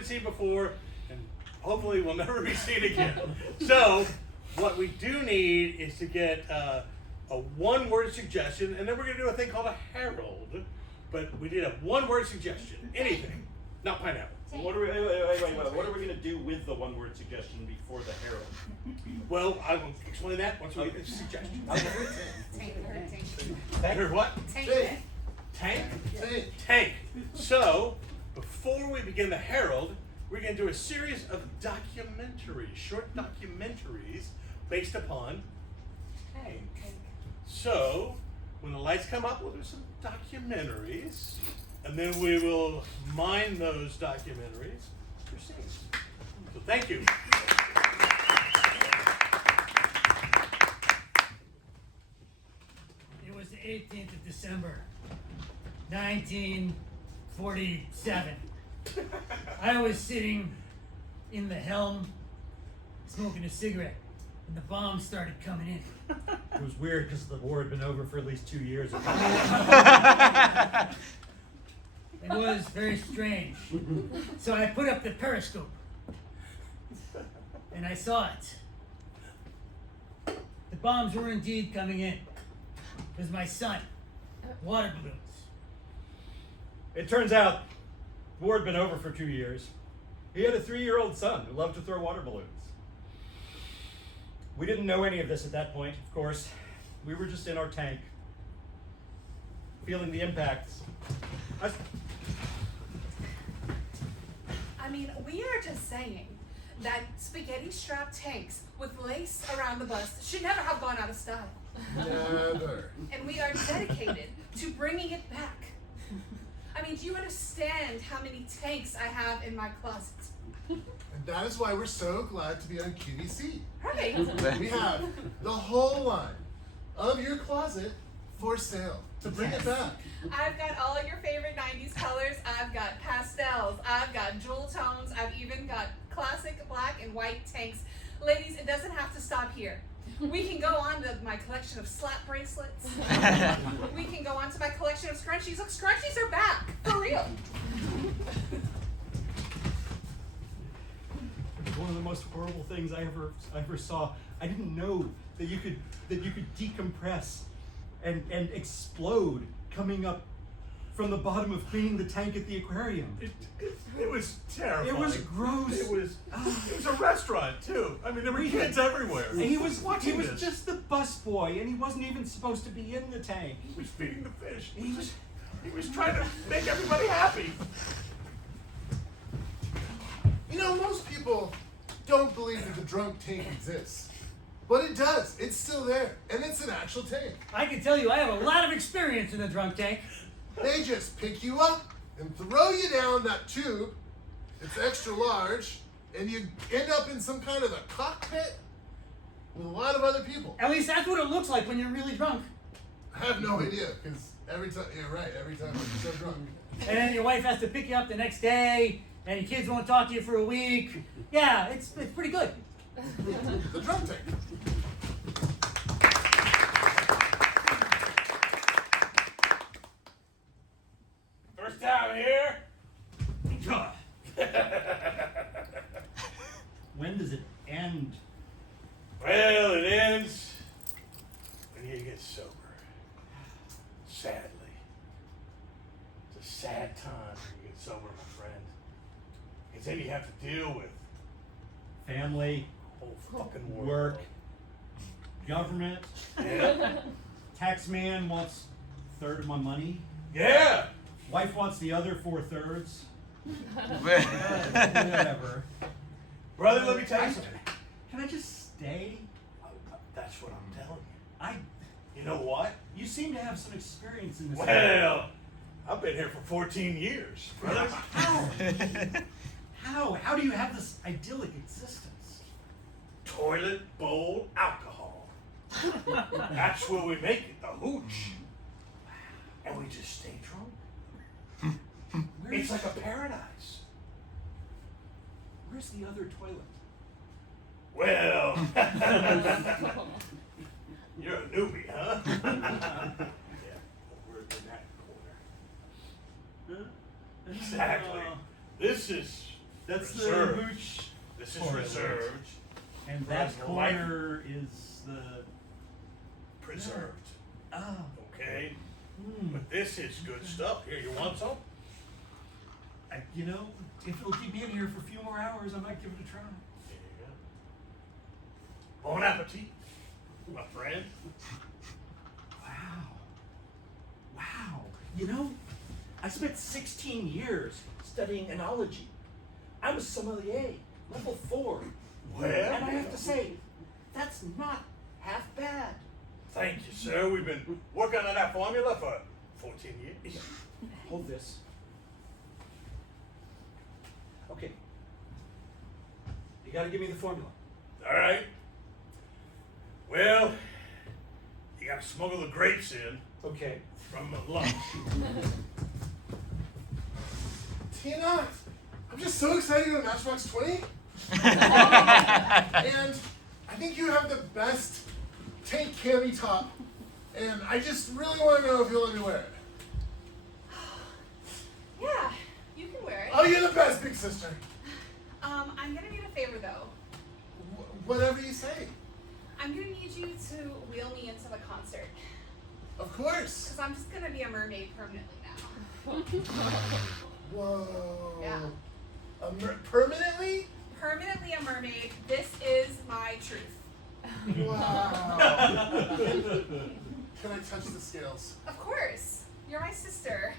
been seen before, and hopefully will never be seen again. So, what we do need is to get a one-word suggestion, and then we're going to do a thing called a herald. But we did a one-word suggestion. Anything. Not pineapple. What are we? Wait. What are we going to do with the one-word suggestion before the herald? Well, I will explain that once we get the suggestion. Tank. What? Tank. Tank? Tank. Tank. So, before we begin the herald, we're going to do a series of documentaries, short documentaries based upon tank. So, when the lights come up, we'll do some documentaries, and then we will mine those documentaries for scenes. So, thank you. It was the 18th of December, 1947. I was sitting in the helm, smoking a cigarette, and the bombs started coming in. It was weird because the war had been over for at least 2 years. It was very strange. So I put up the periscope, and I saw it. The bombs were indeed coming in. It was my son, water balloons. It turns out the war had been over for 2 years. He had a 3-year-old son who loved to throw water balloons. We didn't know any of this at that point, of course. We were just in our tank, feeling the impacts. I mean, we are just saying that spaghetti-strapped tanks with lace around the bust should never have gone out of style. Never. And we are dedicated to bringing it back. I mean, do you understand how many tanks I have in my closet? And that is why we're so glad to be on QVC. Right. We have the whole line of your closet for sale to bring it back. I've got all your favorite 90s colors. I've got pastels. I've got jewel tones. I've even got classic black and white tanks. Ladies, it doesn't have to stop here. We can go on to my collection of slap bracelets. We can go on to my collection of scrunchies. Look, scrunchies are back, for real. It was one of the most horrible things I ever saw. I didn't know that you could decompress and explode coming up from the bottom of cleaning the tank at the aquarium. It was terrifying. It was gross. It was a restaurant too. I mean, there were kids everywhere. And he was this. just the busboy, and he wasn't even supposed to be in the tank. He was feeding the fish. He was trying to make everybody happy. You know, most people don't believe that the drunk tank exists. But it does. It's still there. And it's an actual tank. I can tell you I have a lot of experience in the drunk tank. They just pick you up and throw you down that tube. It's extra large. And you end up in some kind of a cockpit with a lot of other people. At least that's what it looks like when you're really drunk. I have no idea, because every time I'm so drunk. And then your wife has to pick you up the next day, and your kids won't talk to you for a week. Yeah, it's pretty good. The drunk tank. First time here. When does it end? Well, it ends when you get sober. Sadly. It's a sad time when you get sober, my friend. Because then you have to deal with Family, the whole fucking world. work, government. Yeah. Tax man wants a third of my money. Yeah. Wife wants the other 4/3. Whatever. Brother, let me tell you something. Can I just stay? That's what I'm telling you. You know what? You seem to have some experience in this. Well, I've been here for 14 years, brother. How do you have this idyllic existence? Toilet bowl alcohol. That's where we make it, the hooch. And we just stay drunk. It's like a paradise. Where's the other toilet? Well, you're a newbie, huh? Yeah, we're in that corner. Exactly. This That's Reserved. the hooch. This is corner. reserved, And For that us to like. corner is the. preserved. Oh. Okay? Hmm. But this is good stuff. Here, you want some? You know, if it'll keep me in here for a few more hours, I might give it a try. There you go. Bon appetit, my friend. Wow. Wow. You know, I spent 16 years studying enology. I'm a sommelier, level 4. Well, And I have to say, that's not half bad. thank you, sir. We've been working on that formula for 14 years. Hold this. Okay. You gotta give me the formula. All right. Well, you gotta smuggle the grapes in Okay. from the lunch. Tina, I'm just so excited to go to Matchbox 20. And I think you have the best tank cami top. And I just really want to know if you'll let me wear it. Yeah, you can wear it. Oh, you're the best, big sister. I'm gonna need a favor though. Whatever you say. I'm gonna need you to wheel me into the concert. Of course. Because I'm just gonna be a mermaid permanently now. Whoa. Yeah. Permanently? Permanently a mermaid. This is my truth. Wow. Can I touch the scales? Of course. You're my sister.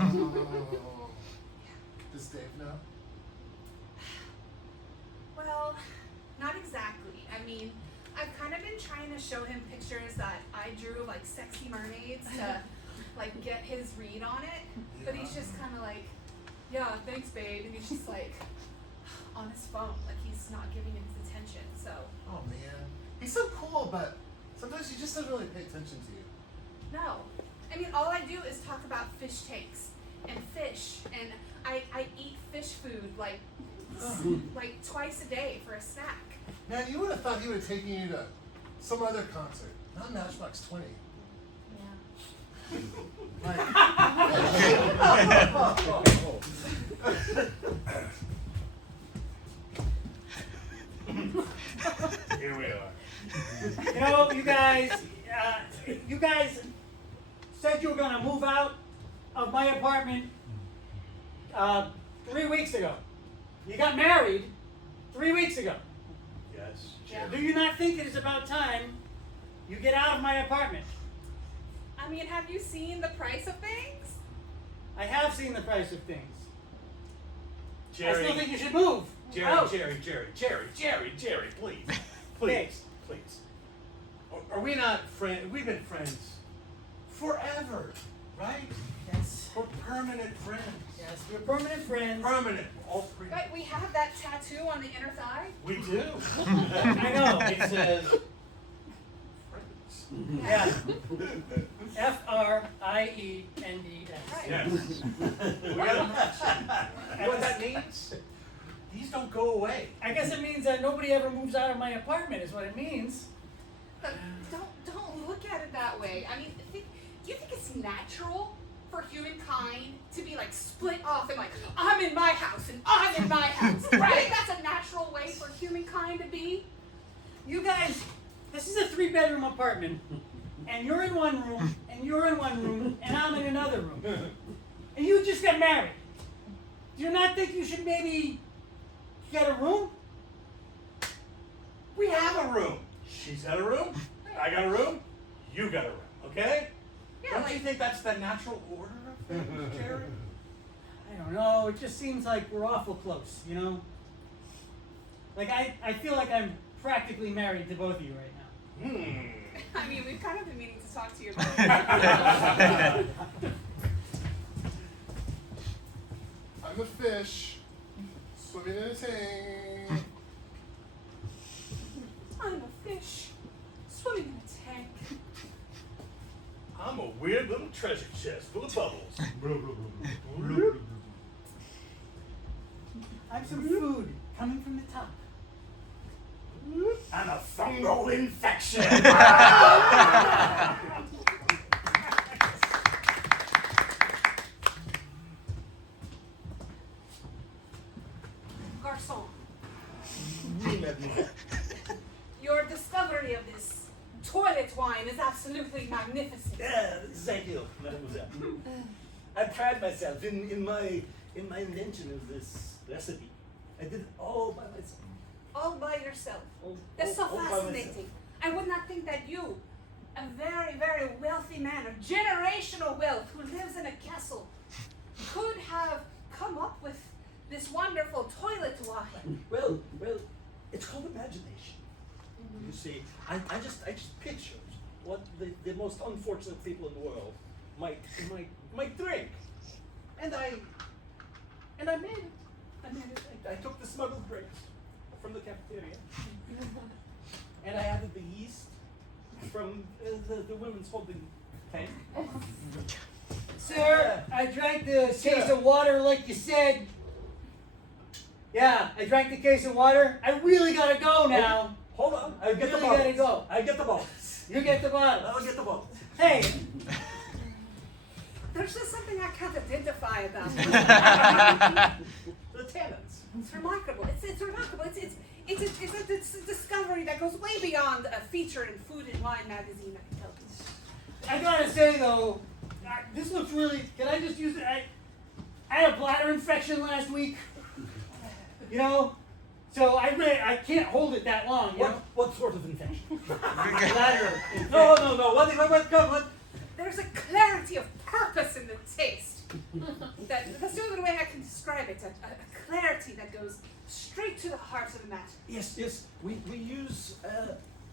Oh. Does Dave know? Well, not exactly. I mean, I've kind of been trying to show him pictures that I drew of like sexy mermaids to like get his read on it. But he's just kind of like, yeah, thanks, babe. And he's just like on his phone, like he's not giving him his attention. So Oh man. He's so cool, but sometimes he just doesn't really pay attention to you. no. I mean, all I do is talk about fish tanks and fish, and I eat fish food like twice a day for a snack. Man, you would have thought he would have taken you to some other concert, not Matchbox 20. Yeah. Here we are. You know, you guys said you were gonna move out of my apartment 3 weeks ago. You got married 3 weeks ago. Yes, Yeah. Do you not think it is about time you get out of my apartment? I mean, have you seen the price of things? I have seen the price of things. I Jerry. still think you should move. Jerry, out. Jerry, please. Okay. Please. Are we not friends? We've been friends forever, right? Yes. We're permanent friends. Yes, we're permanent friends. Permanent, all three. Right, we have that tattoo on the inner thigh. We do. I know. It says friends. Yeah. Friends. Right. Yes. We got a match. You know what that means? These don't go away. I guess it means that nobody ever moves out of my apartment, is what it means. But don't look at it that way. I mean, do you think it's natural for humankind to be like split off and like, I'm in my house and I'm in my house? Right? That's a natural way for humankind to be. You guys, this is a 3-bedroom apartment, and you're in one room, and you're in one room, and I'm in another room. And you just got married. Do you not think you should maybe get a room? We have a room. She's got a room. I got a room. You got a room. Okay? Yeah, Don't like, you think that's the natural order of things, Jerry? I don't know, it just seems like we're awful close, you know? Like, I feel like I'm practically married to both of you right now. I mean, we've kind of been meaning to talk to you about it. I'm a fish swimming in a tank. I'm a fish swimming in a tank. I'm a weird little treasure chest full of bubbles. I have some food coming from the top. I'm a fungal infection. garçon. Oui, mademoiselle. Your discovery of this toilet wine is absolutely magnificent. Yeah, thank you, mademoiselle. I pride myself in my invention of this recipe. I did it all by myself. All by yourself. All- That's so all by myself. fascinating. I would not think that you, a very, very wealthy man of generational wealth who lives in a castle, could have come up with this wonderful toilet wine. Well, it's called imagination. You see, I just pictured what the most unfortunate people in the world might drink, and I made it. I took the smuggled grapes from the cafeteria, and I added the yeast from the women's holding tank. Sir, I drank the case of water like you said. Yeah, I drank the case of water. I really gotta go now. Hold on, I get the Really bottles. gotta go. I get the bottles. You get the bottle. I'll get the bottles. Hey, There's just something I can't identify about it. The tenants. It's remarkable. It's remarkable. It's a discovery that goes way beyond a feature in Food and Wine magazine, I can tell you. I gotta say though, this looks really. Can I just use it? I had a bladder infection last week. You know, so I can't hold it that long. You know? What sort of infection? Bladder infection. No. What? There's a clarity of purpose in the taste. That's the only way I can describe it. A clarity that goes straight to the heart of the matter. Yes. We use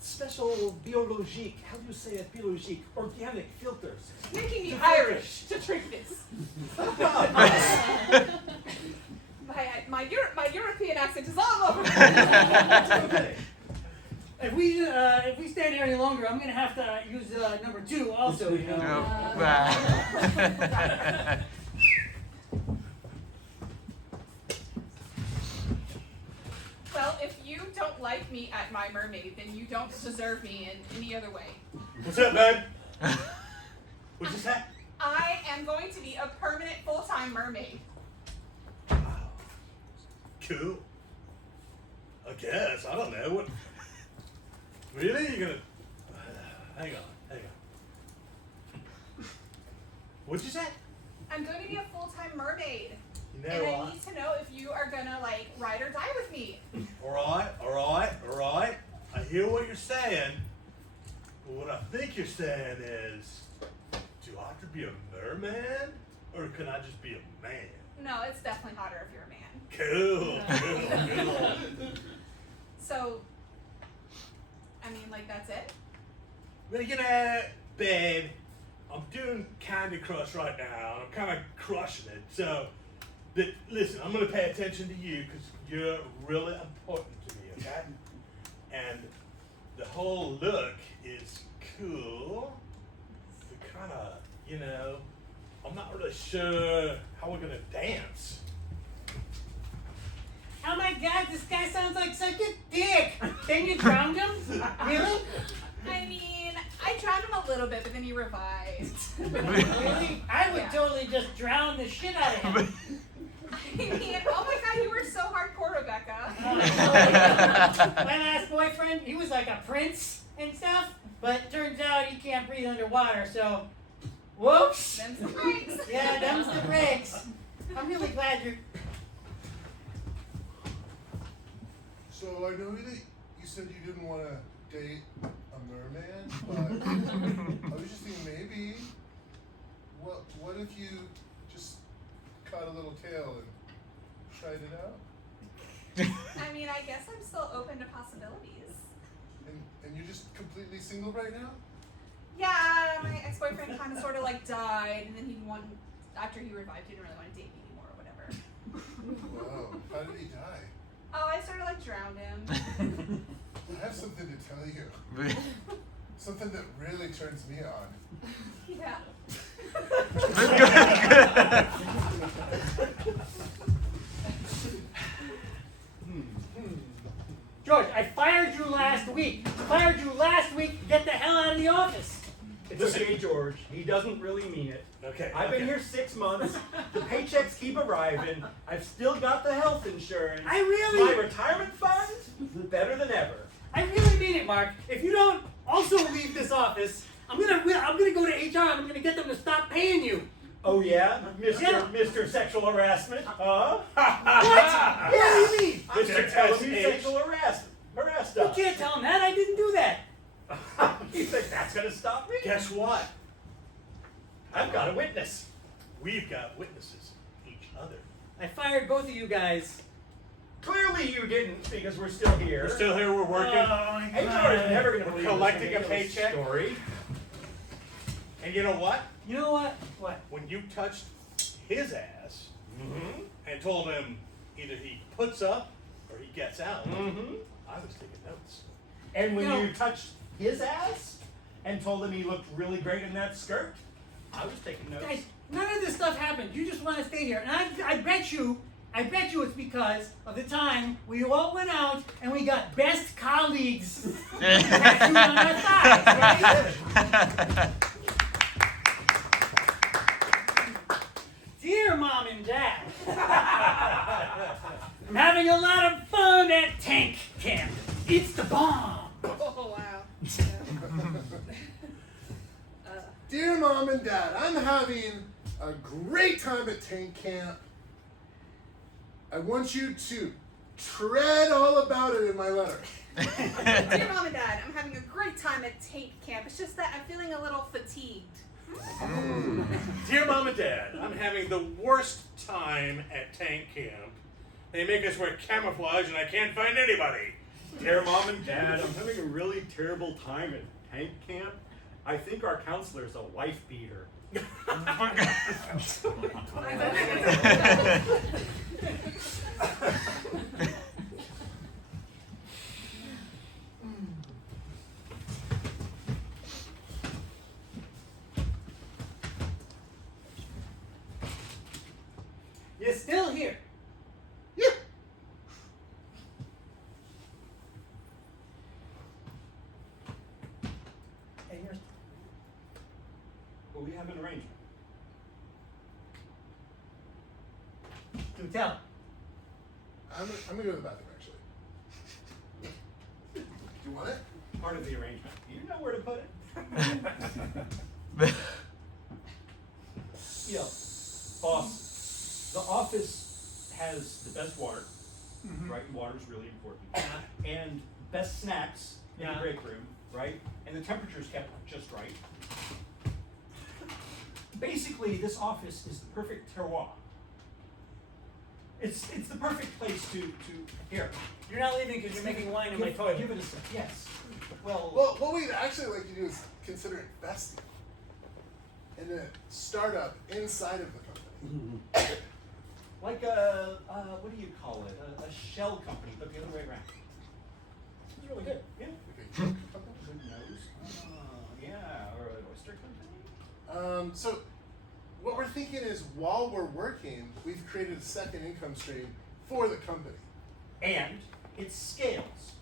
special biologique. How do you say it? Biologique, organic filters. Making me To Irish to drink this. My European accent is all over. Okay. If we stay there any longer, I'm gonna have to use number 2 also. You know. Well, if you don't like me at my mermaid, then you don't deserve me in any other way. What's up, man? What'd you say? I am going to be a permanent full-time mermaid. Cool. I guess. I don't know. What? Really? You're gonna. Hang on. What'd you say? I'm going to be a full-time mermaid. You know And I what? need to know if you are gonna like ride or die with me. Alright. I hear what you're saying. But what I think you're saying is, do I have to be a merman? Or can I just be a man? No, it's definitely hotter if you're a man. Cool. So, I mean, like that's it. Well, you know, babe, I'm doing Candy Crush right now, and I'm kind of crushing it. So, but listen, I'm gonna pay attention to you because you're really important to me, okay? And the whole look is cool. But kind of, you know, I'm not really sure how we're gonna dance. Oh my God, this guy sounds like such a dick. Can you drown him? Really? I mean, I drowned him a little bit, but then he revived. Really? I would Yeah. totally just drown the shit out of him. I mean, oh my God, you were so hardcore, Rebecca. My last boyfriend, he was like a prince and stuff, but turns out he can't breathe underwater, so whoops. Them's the breaks. Yeah, them's the breaks. I'm really glad you're. So I know that you said you didn't want to date a merman, but I was just thinking maybe, what if you just caught a little tail and tried it out? I mean, I guess I'm still open to possibilities. And you're just completely single right now? Yeah, my ex-boyfriend kind of sort of like died, and then after he revived, he didn't really want to date me anymore or whatever. Wow, how did he die? Oh, I sort of like drowned him. I have something to tell you. Something that really turns me on. Yeah. George, I fired you last week. Get the hell out of the office. It's okay, George. He doesn't really mean it. Okay. I've been here 6 months. The paychecks keep arriving. I've still got the health insurance. I really- My retirement fund, better than ever. I really mean it, Mark. If you don't also leave this office, I'm gonna go to HR and I'm gonna get them to stop paying you. Oh yeah, Yeah. Mr. Sexual Harassment, huh? What? What do you mean? Mr. Tell me SH. sexual harassed You us. can't tell them that. I didn't do that. You think that's gonna stop me? Guess what? I've got a witness. We've got witnesses. Each other. I fired both of you guys. Clearly you didn't, because we're still here. We're still here. We're working. HR is never gonna We're believe collecting this a paycheck. story. And you know what? You know what? What? When you touched his ass Mm-hmm. and told him either he puts up or he gets out, Mm-hmm. I was taking notes. And when You know- you touched his ass and told him he looked really great in that skirt, I was taking notes. Guys, none of this stuff happened. You just want to stay here. And I bet you it's because of the time we all went out and we got best colleagues tattooed on our thighs, right? Dear Mom and Dad, I'm having a lot of fun at tank camp. It's the bomb. Oh wow. Dear Mom and Dad, I'm having a great time at tank camp. I want you to tread all about it in my letter. Dear Mom and Dad, I'm having a great time at tank camp. It's just that I'm feeling a little fatigued. Dear Mom and Dad, I'm having the worst time at tank camp. They make us wear camouflage and I can't find anybody. Dear Mom and Dad, I'm having a really terrible time at tank camp. I think our counselor's a wife beater. You're still here. Yeah. And you're Well, we have an arrangement. do tell. I'm gonna go to the bathroom actually. Do you want it? Part of the arrangement. You know where to put it. You know, boss, the office has the best water, right? Water's really important. And best snacks in the Yeah. break room, right? And the temperature's kept just right. Basically, this office is the perfect terroir. It's the perfect place to here. You're not leaving because you're making wine in my toilet. Give it a sec. Yes. Well, Well, what we'd actually like to do is consider investing in a startup inside of the company. like a what do you call it? A shell company, but the other way around. It's really good. Yeah. Okay. Good nose. Yeah, or an oyster company. So what we're thinking is while we're working, we've created a second income stream for the company. And it scales.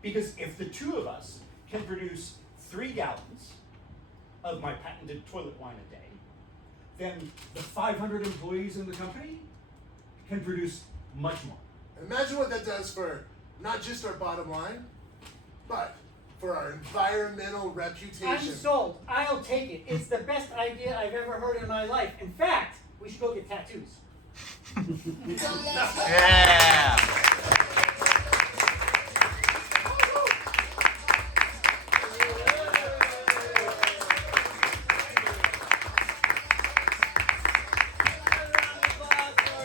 Because if the two of us can produce 3 gallons of my patented toilet wine a day, then the 500 employees in the company can produce much more. Imagine what that does for not just our bottom line, but for our environmental reputation. I'm sold. I'll take it. It's the best idea I've ever heard in my life. In fact, we should go get tattoos. Yeah.